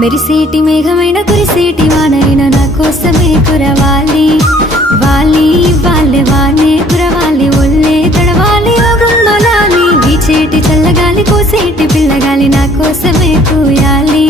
మెరిసేటి మేఘమైన కురిసేటి వానైనా నా కోసమే కురవాలి వాలి వాళ్ళే వానే కురవాలి ఒళ్ళే తడవాలి ఓ గుమ్మలాలి వీచేటి చల్లగాలి కోసేటి పిల్లగాలి నా కోసమే పూయాలి